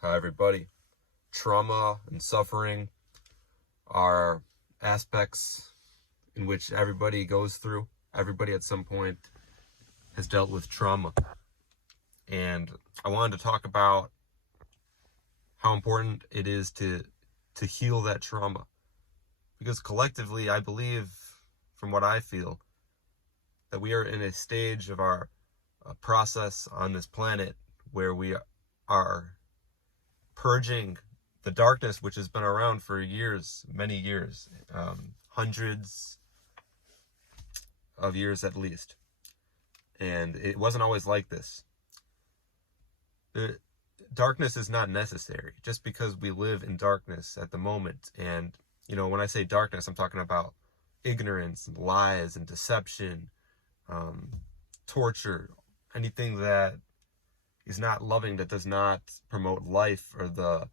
Hi, everybody. Trauma and suffering are aspects in which everybody goes through. Everybody at some point has dealt with trauma. And I wanted to talk about how important it is to heal that trauma. Because collectively, I believe, from what I feel, that we are in a stage of our process on this planet where we are purging the darkness which has been around for years, many years, hundreds of years at least. And it wasn't always like this. Darkness is not necessary just because we live in darkness at the moment. And, when I say darkness, I'm talking about ignorance and lies and deception, torture, anything that is not loving, that does not promote life or the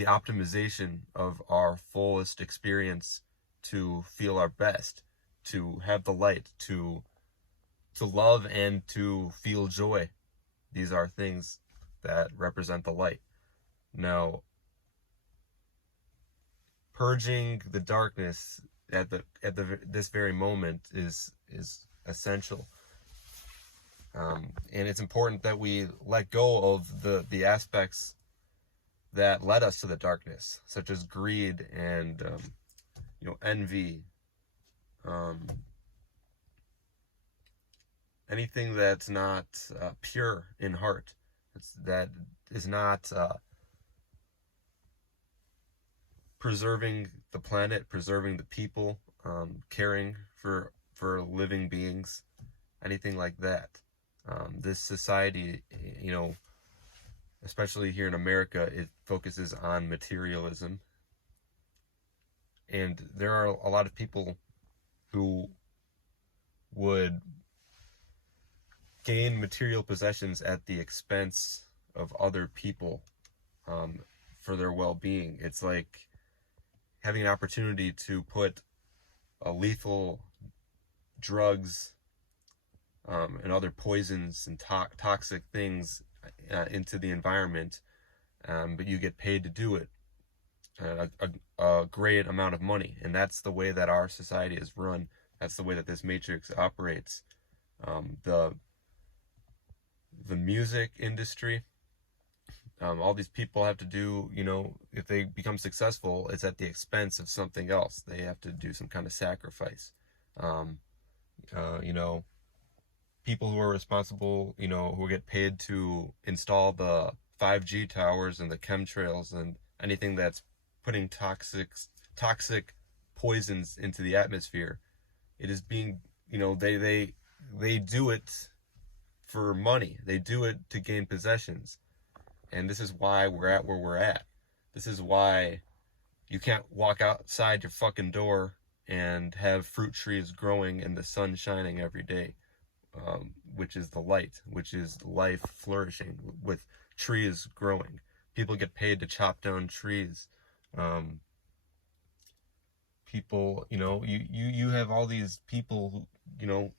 optimization of our fullest experience to feel our best, to have the light, to love and to feel joy. These are things that represent the light. Now, purging the darkness at this very moment is essential. And it's important that we let go of the aspects that led us to the darkness, such as greed and envy, anything that's not pure in heart, that is not preserving the planet, preserving the people, caring for living beings, anything like that. This society, especially here in America, it focuses on materialism. And there are a lot of people who would gain material possessions at the expense of other people for their well-being. It's like having an opportunity to put lethal drugs and other poisons and toxic things into the environment, but you get paid to do it a great amount of money. And that's the way that our society is run. That's the way that this matrix operates. The music industry, all these people have to do, if they become successful, it's at the expense of something else. They have to do some kind of sacrifice. People who are responsible, who get paid to install the 5G towers and the chemtrails and anything that's putting toxic poisons into the atmosphere. It is being, they do it for money. They do it to gain possessions. And this is why we're at where we're at. This is why you can't walk outside your fucking door and have fruit trees growing and the sun shining every day. Which is the light, which is life flourishing with trees growing. People get paid to chop down trees. People, you have all these people who,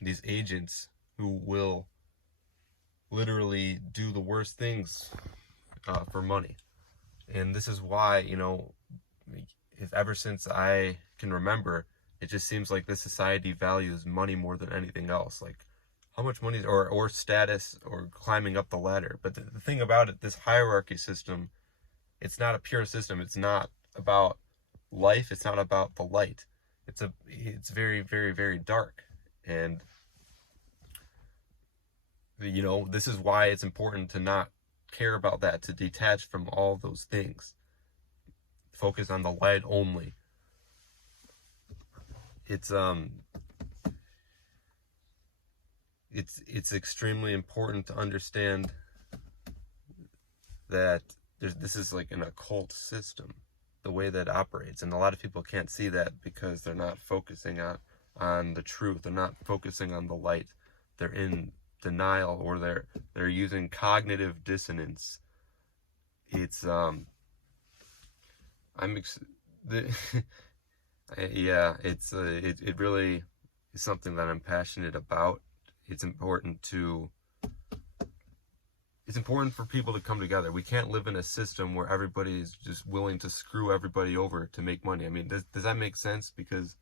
these agents who will literally do the worst things for money. And this is why, ever since I can remember, it just seems like this society values money more than anything else. Like how much money or status or climbing up the ladder. But the thing about it, this hierarchy system, it's not a pure system. It's not about life. It's not about the light. It's very, very, very dark. And this is why it's important to not care about that, to detach from all those things. Focus on the light only. It's extremely important to understand that this is like an occult system, the way that it operates, and a lot of people can't see that because they're not focusing on the truth. They're not focusing on the light. They're in denial, or they're using cognitive dissonance. It's it really is something that I'm passionate about. It's important it's important for people to come together. We can't live in a system where everybody is just willing to screw everybody over to make money. I mean, does that make sense? Because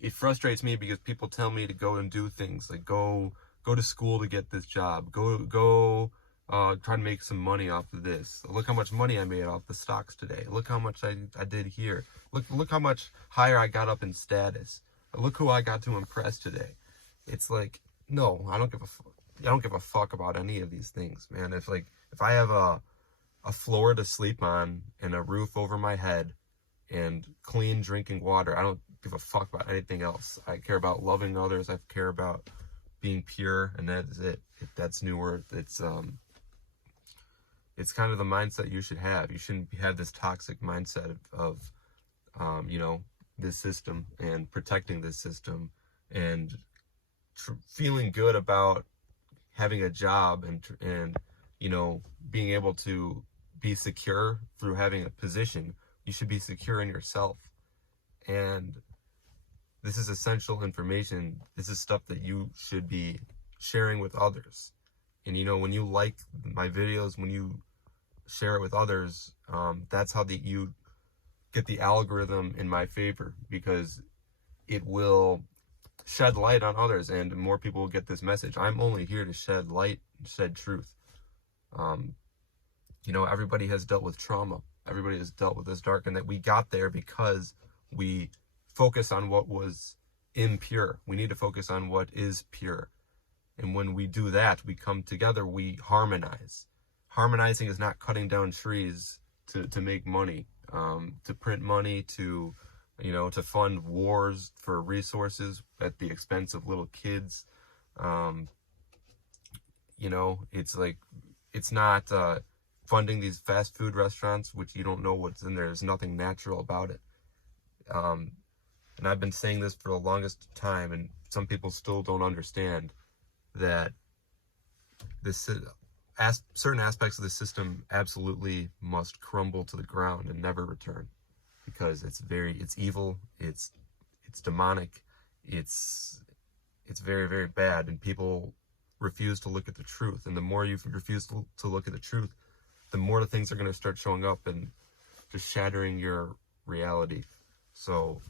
it frustrates me because people tell me to go and do things like go to school to get this job, go try to make some money off of this. Look how much money I made off the stocks today. Look how much I did here. Look how much higher I got up in status. Look who I got to impress today. It's like, no, I don't give a fuck about any of these things, man. If I have a floor to sleep on and a roof over my head and clean drinking water, I don't give a fuck about anything else. I care about loving others. I care about being pure, and that's it. That's New Earth. It's kind of the mindset you should have. You shouldn't have this toxic mindset of this system and protecting this system and feeling good about having a job and being able to be secure through having a position. You should be secure in yourself. And this is essential information. This is stuff that you should be sharing with others. And when you like my videos, when you share it with others, that's how you get the algorithm in my favor, because it will shed light on others and more people will get this message. I'm only here to shed light and shed truth. Everybody has dealt with trauma. Everybody has dealt with this dark, and that we got there because we focus on what was impure. We need to focus on what is pure. And when we do that, we come together, we harmonize. Harmonizing is not cutting down trees to make money, to print money, to fund wars for resources at the expense of little kids. It's not funding these fast food restaurants, which you don't know what's in there. There's nothing natural about it. And I've been saying this for the longest time, and some people still don't understand that certain aspects of the system absolutely must crumble to the ground and never return, because it's evil, it's demonic, it's very, very bad, and people refuse to look at the truth. And the more you refuse to look at the truth, the more the things are going to start showing up and just shattering your reality. So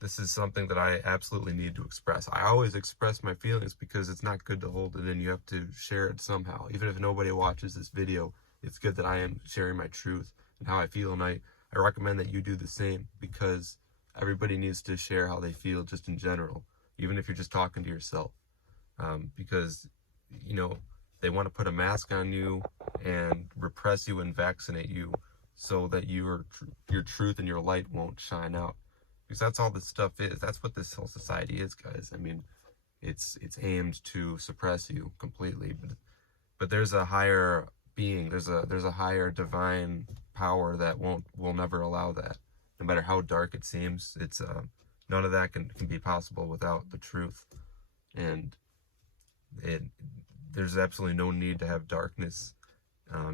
this is something that I absolutely need to express. I always express my feelings because it's not good to hold it in. You have to share it somehow. Even if nobody watches this video, it's good that I am sharing my truth and how I feel. And I recommend that you do the same, because everybody needs to share how they feel just in general, even if you're just talking to yourself. Because, they want to put a mask on you and repress you and vaccinate you so that your truth and your light won't shine out. Because that's all this stuff is. That's what this whole society is, guys. I mean, it's aimed to suppress you completely. But there's a higher being. There's a higher divine power that will never allow that. No matter how dark it seems, it's none of that can be possible without the truth. And there's absolutely no need to have darkness.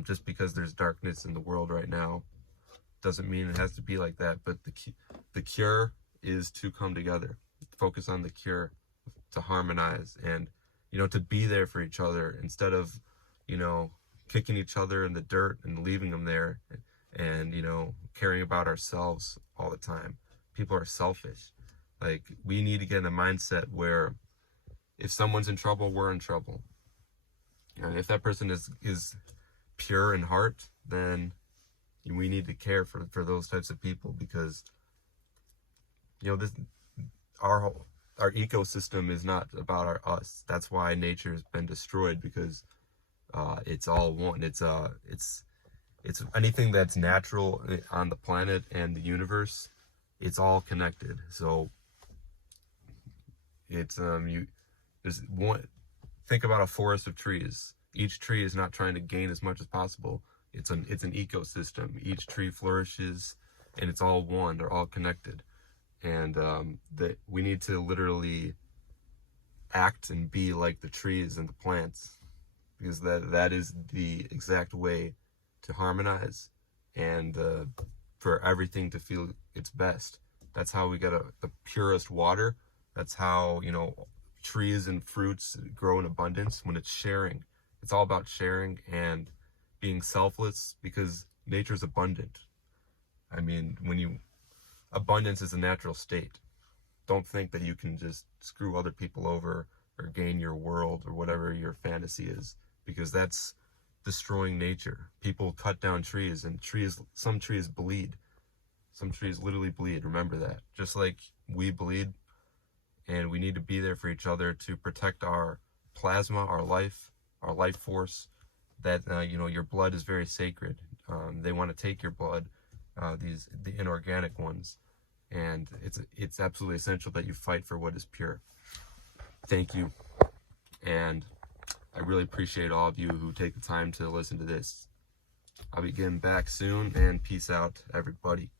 Just because there's darkness in the world right now doesn't mean it has to be like that. But the cure is to come together, focus on the cure, to harmonize, and to be there for each other instead of kicking each other in the dirt and leaving them there, and caring about ourselves all the time. People are selfish. Like, we need to get in a mindset where if someone's in trouble, we're in trouble. And if that person is pure in heart, then we need to care for those types of people, because our ecosystem is not about us. That's why nature has been destroyed, because it's all one. It's anything that's natural on the planet and the universe. It's all connected. So it's there's one. Think about a forest of trees. Each tree is not trying to gain as much as possible. It's an ecosystem. Each tree flourishes, and it's all one. They're all connected, and that we need to literally act and be like the trees and the plants, because that is the exact way to harmonize and for everything to feel its best. That's how we get the purest water. That's how trees and fruits grow in abundance, when it's sharing. It's all about sharing and being selfless, because nature's abundant. I mean, abundance is a natural state. Don't think that you can just screw other people over or gain your world or whatever your fantasy is, because that's destroying nature. People cut down trees, and some trees bleed. Some trees literally bleed. Remember that. Just like we bleed, and we need to be there for each other to protect our plasma, our life force. That your blood is very sacred. They want to take your blood, the inorganic ones, and it's absolutely essential that you fight for what is pure. Thank you, and I really appreciate all of you who take the time to listen to this. I'll be getting back soon, and peace out, everybody.